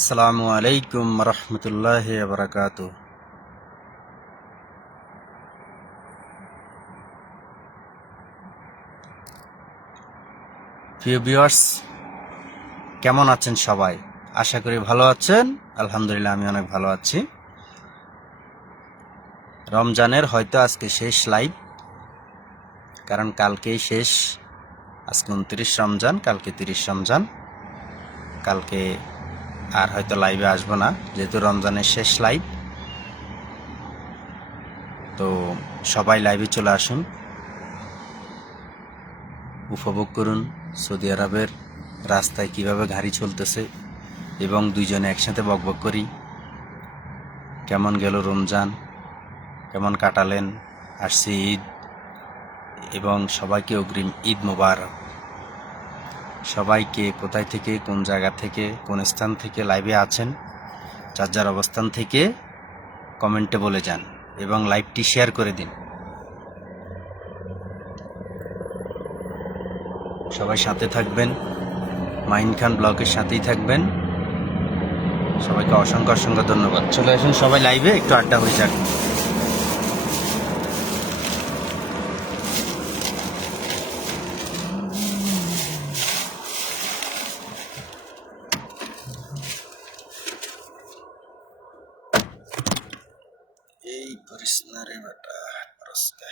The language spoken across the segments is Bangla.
আসসালামু আলাইকুম রহমতুল্লাহি ওয়া বারাকাতুহু। প্রিয় ভিউয়ার্স, কেমন আছেন সবাই? আশা করি ভালো আছেন। আলহামদুলিল্লাহ, আমি অনেক ভালো আছি। রমজানের হয়তো আজকে শেষ লাইভ, কারণ কালকেই শেষ। আজকে 29 রমজান, কালকে 30 রমজান। কালকে আর হয়তো লাইভে আসবো না, যেহেতু রমজানের শেষ লাইভ। তো সবাই লাইভে চলে আসুন, উপভোগ করুন সৌদি আরবের রাস্তায় কিভাবে গাড়ি চলতেছে, এবং দুইজনে একসাথে বকবক করি। কেমন গেল রমজান, কেমন কাটালেন? আসছে ঈদ, এবং সবাইকে অগ্রিম ঈদ মোবারক। সবাইকে কোথায় থেকে, কোন জায়গা থেকে, কোন স্থান থেকে লাইভে আছেন, যার যার অবস্থান থেকে কমেন্টে বলে যান এবং লাইভটি শেয়ার করে দিন। সবাই সাথে থাকবেন, মাইন খান ব্লগের সাথেই থাকবেন। সবাইকে অসংখ্য অসংখ্য ধন্যবাদ। চলে আসুন সবাই লাইভে, একটু আড্ডা হয়ে যাক। এই করিস না রে বেটা, পরস্তে।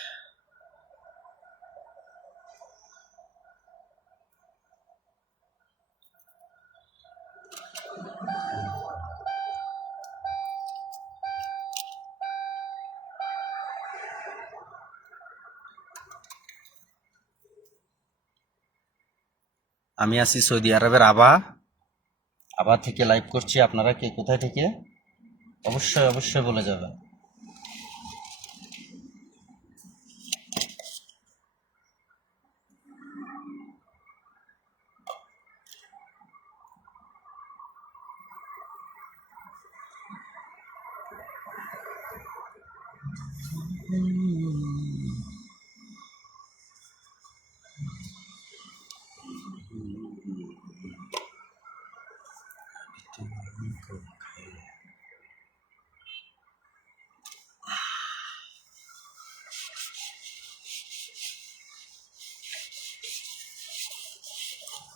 আমি আছি সৌদি আরবের আবা থেকে লাইভ করছি। আপনারা কে কোথায় থেকে অবশ্যই অবশ্যই বলে যাবেন।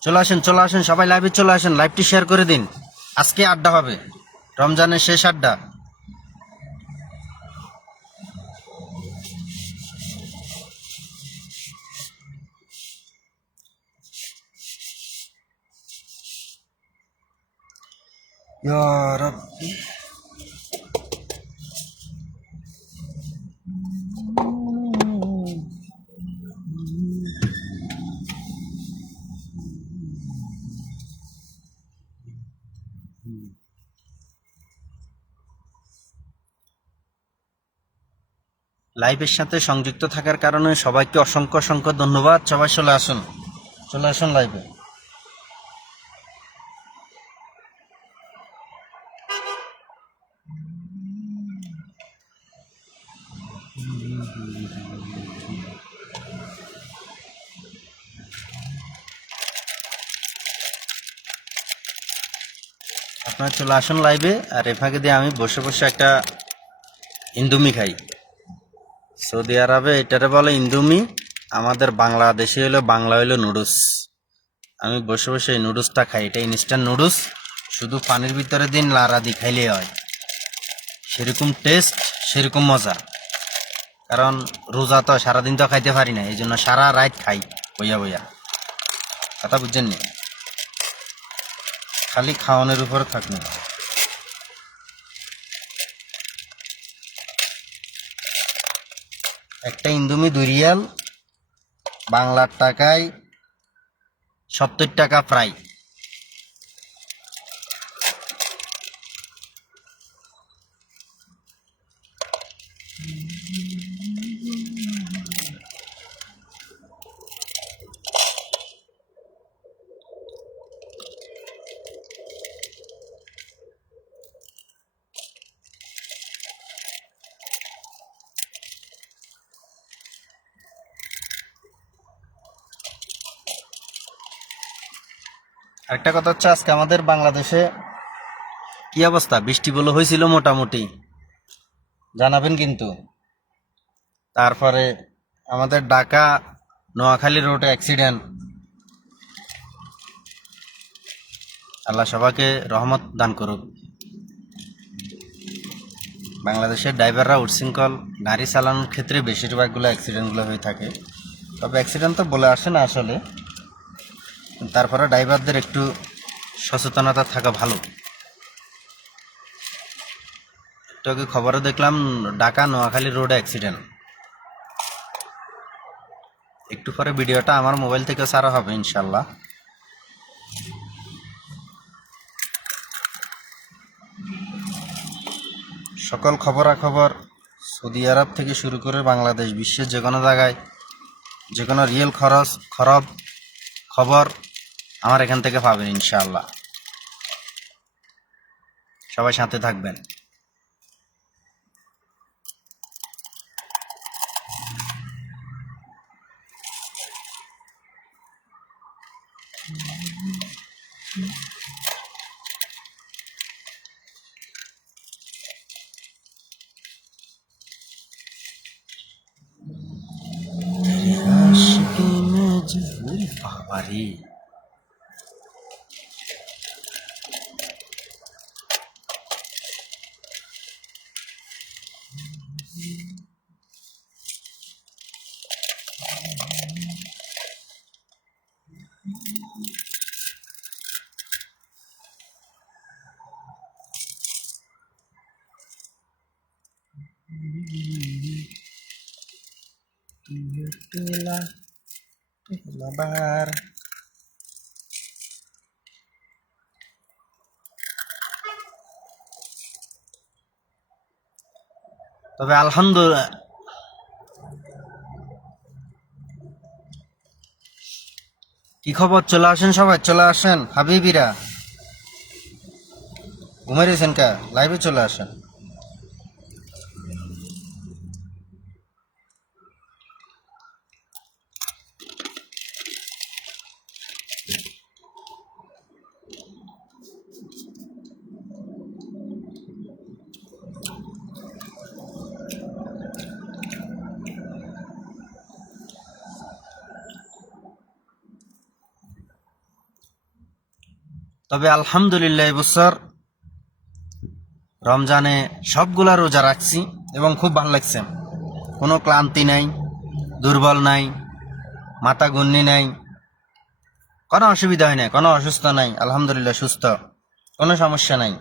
চলে আসেন সবাই লাইভে চলে আসেন, লাইভটি শেয়ার করে দিন। আজকে আড্ডা হবে, রমজানের শেষ আড্ডা। ইয়া রাব্বি। লাইভের সাথে সংযুক্ত থাকার কারণে সবাইকে অসংখ্য অসংখ্য ধন্যবাদ। সবাই চলে আসুন লাইভে। আপনারা চলে আসুন লাইভে, আর এ ফাঁকে দিয়ে আমি বসে বসে একটা ইন্দুমি খাই। সৌদি আরবে এটারে বলে ইন্দুমি, আমাদের বাংলাদেশে বাংলা হইলো নুডলস। আমি বসে বসে এই নুডলসটা খাই। এটা ইনস্ট্যান্ট নুডলস, শুধু পানির ভিতরে দিন লাড়া দি খাইলে হয়। সেরকম টেস্ট, সেরকম মজা। কারণ রোজা তো সারাদিন তো খাইতে পারি না, এই জন্য সারা রাত খাই বইয়া বইয়া। কথা বুঝছেন নি? খালি খাওয়ানোর উপর থাকুন। একটা ইন্দুমি 2 রিয়াল, বাংলার টাকায় 70 টাকা প্রায়। আরেকটা কথা হচ্ছে, আজকে আমাদের বাংলাদেশে কি অবস্থা? বৃষ্টি বলে হয়েছিল মোটামুটি, জানাবেন কিন্তু। তারপরে আমাদের ঢাকা নোয়াখালী রোডে অ্যাক্সিডেন্ট, আল্লাহ সবাইকে রহমত দান করুক। বাংলাদেশের ড্রাইভাররা উচ্ছৃঙ্খল, গাড়ি চালানোর ক্ষেত্রে বেশিরভাগগুলো অ্যাক্সিডেন্টগুলো হয়ে থাকে। তবে অ্যাক্সিডেন্ট তো বলে আসে না আসলে, তারপরে ড্রাইভারদের একটু সচেতনতা থাকা ভালো। একটু আগে খবরে দেখলাম ঢাকা নোয়াখালী রোডে অ্যাক্সিডেন্ট। একটু পরে ভিডিওটা আমার মোবাইল থেকে ছাড়া হবে ইনশাল্লাহ। সকল খবরাখবর সৌদি আরব থেকে শুরু করে বাংলাদেশ, বিশ্বের যে কোনো জায়গায় যে কোনো রিয়েল খবর আমার এখান থেকে পাবেন ইনশাআল্লাহ। সবাই সাথে থাকবেন। বাবারে, bar. তবে আলহামদুলিল্লাহ, কি খবর? চলে আসেন সবাই, চলে আসেন হাবিবিরা। ঘুমাইছেন কা? লাইভে চলে আসেন। তবে আলহামদুলিল্লাহ এবছর রমজানে সবগুলা রোজা রাখছি এবং খুব ভালো লাগছে। কোনো ক্লান্তি নাই, দুর্বল নাই, মাথা গুন্নি নাই, কোনো অসুবিধা হয় না, কোনো অসুস্থ নাই। আলহামদুলিল্লাহ সুস্থ, কোনো সমস্যা নাই।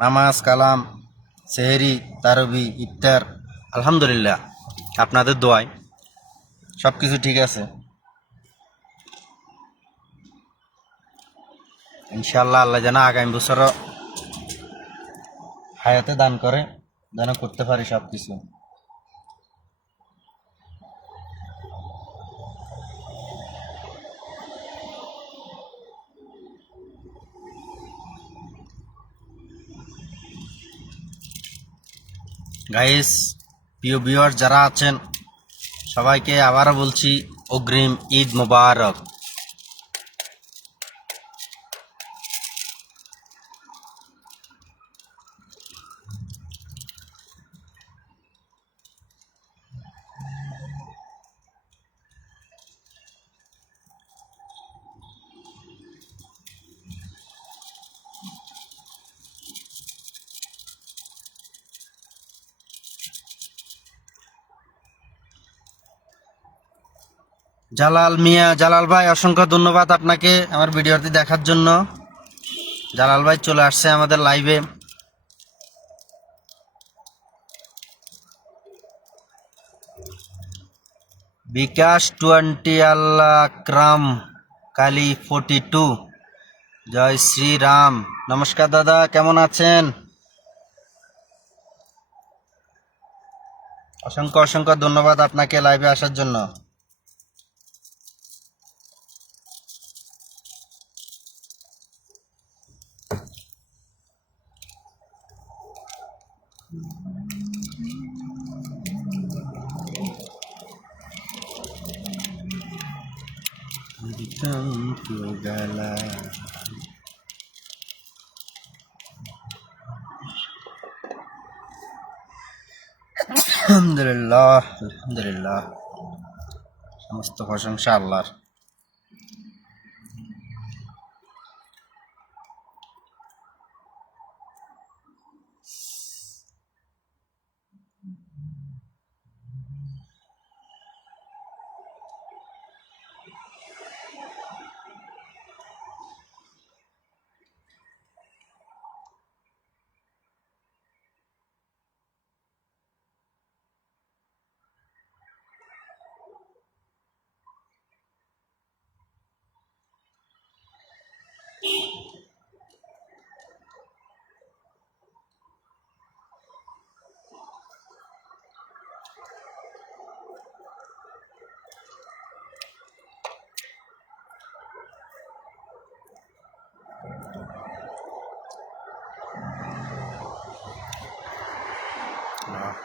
নামাজ কালাম, সেহেরি, তারবি, ইফতার, আলহামদুলিল্লাহ আপনাদের দোয়ায় সব কিছু ঠিক আছে। ইনশাআল্লাহ আল্লাহ যেন আগামী বছরও হায়াতে দান করে, যেন করতে পারি সব কিছু। গাইস, প্রিয় ভিউয়ার যারা আছেন সবাইকে আবারও বলছি অগ্রিম ঈদ মোবারক। জালাল মিয়া, জালাল ভাই অসংখ্য ধন্যবাদ আপনাকে আমার ভিডিওটি দেখার জন্য। জালাল ভাই চলে আসছে আমাদের লাইভে। বিকাশ 20, আল্লাহ আকরাম কালী 42, জয় শ্রীরাম। নমস্কার দাদা, কেমন আছেন? অসংখ্য অসংখ্য ধন্যবাদ আপনাকে লাইভে আসার জন্য। আলহামদুলিল্লাহ, আলহামদুলিল্লাহ, সমস্ত প্রশংসা আল্লাহর।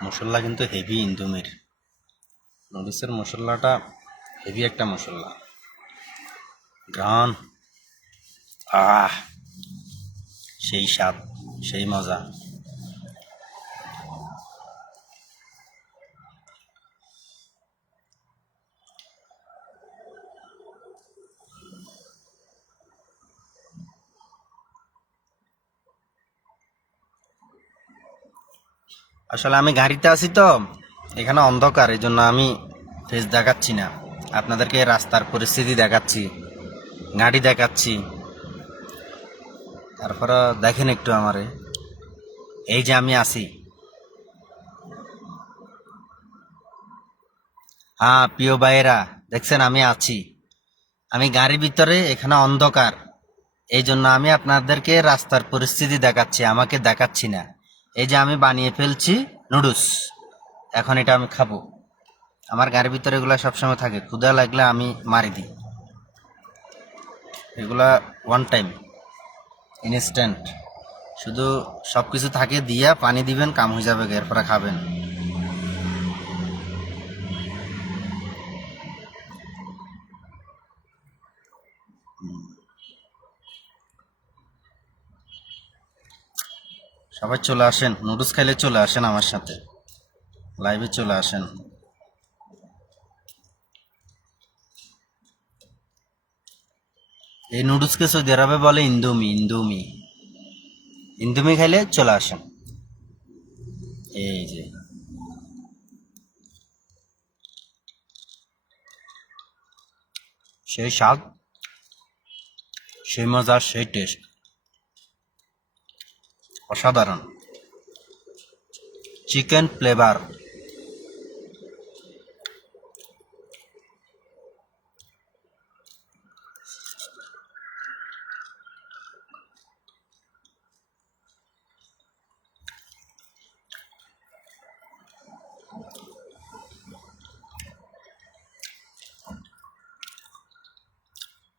মশলা কিন্তু হেভি ইন্দুমির, নুডলসের মশলাটা হেভি একটা মশলা। ঘ্রাণ, আহ, সেই স্বাদ, সেই মজা। আসলে আমি গাড়িতে আছি তো, এখানে অন্ধকার, এই জন্য আমি ফেস দেখাচ্ছি না আপনাদেরকে, রাস্তার পরিস্থিতি দেখাচ্ছি, গাড়ি দেখাচ্ছি। তারপরে দেখেন একটু আমারে, এই যে আমি আছি। হ্যাঁ প্রিয় ভাইয়েরা, দেখছেন আমি আছি, আমি গাড়ির ভিতরে, এখানে অন্ধকার, এই জন্য আমি আপনাদেরকে রাস্তার পরিস্থিতি দেখাচ্ছি, আমাকে দেখাচ্ছি না। এই যে আমি বানিয়ে ফেলছি নুডলস, এখন এটা আমি খাবো। আমার গাড়ির ভিতরে এগুলা সবসময় থাকে, ক্ষুধা লাগলে আমি মারি দিই, এগুলা ওয়ান টাইম ইনস্ট্যান্ট, শুধু সব কিছু থাকে দিয়া পানি দিবেন, কাম হয়ে যাবে, এরপরে খাবেন। সবাই চলে আসেন, নুডলস খাইলে চলে আসেন, আমার সাথে লাইভে চলে আসেন। এই নুডলসকে সৌদি আরবে বলে ইন্দুমি, ইন্দুমি, ইন্দুমি খাইলে চলে আসেন। এই যে সেই স্বাদ, সেই মজা, সেই টেস্ট, অসাধারণ চিকেন ফ্লেভার।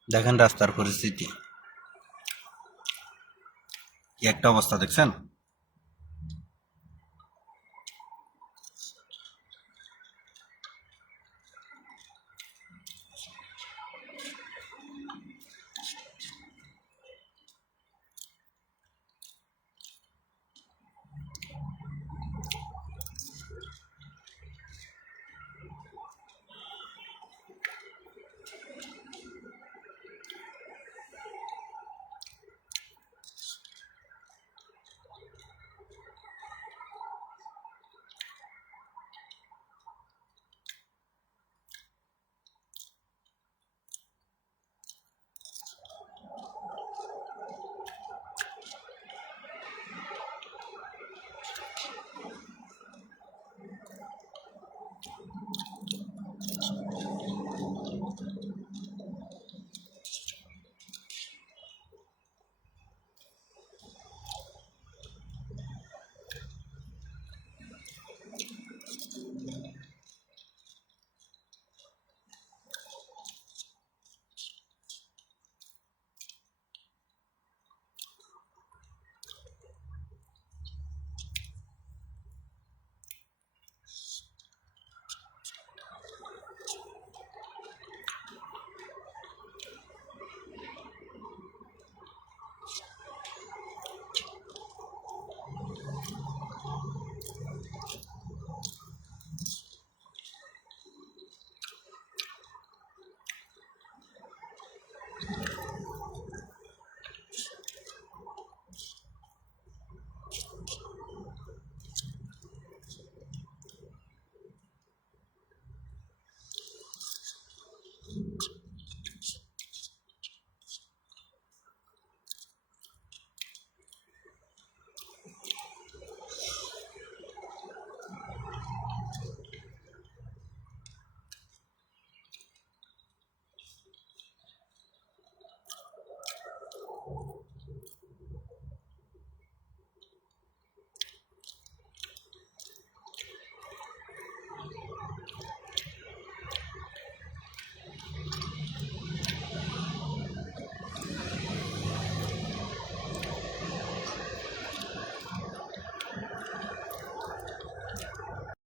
দেখেন রাস্তার পরিস্থিতি কি একটা অবস্থা, দেখছেন।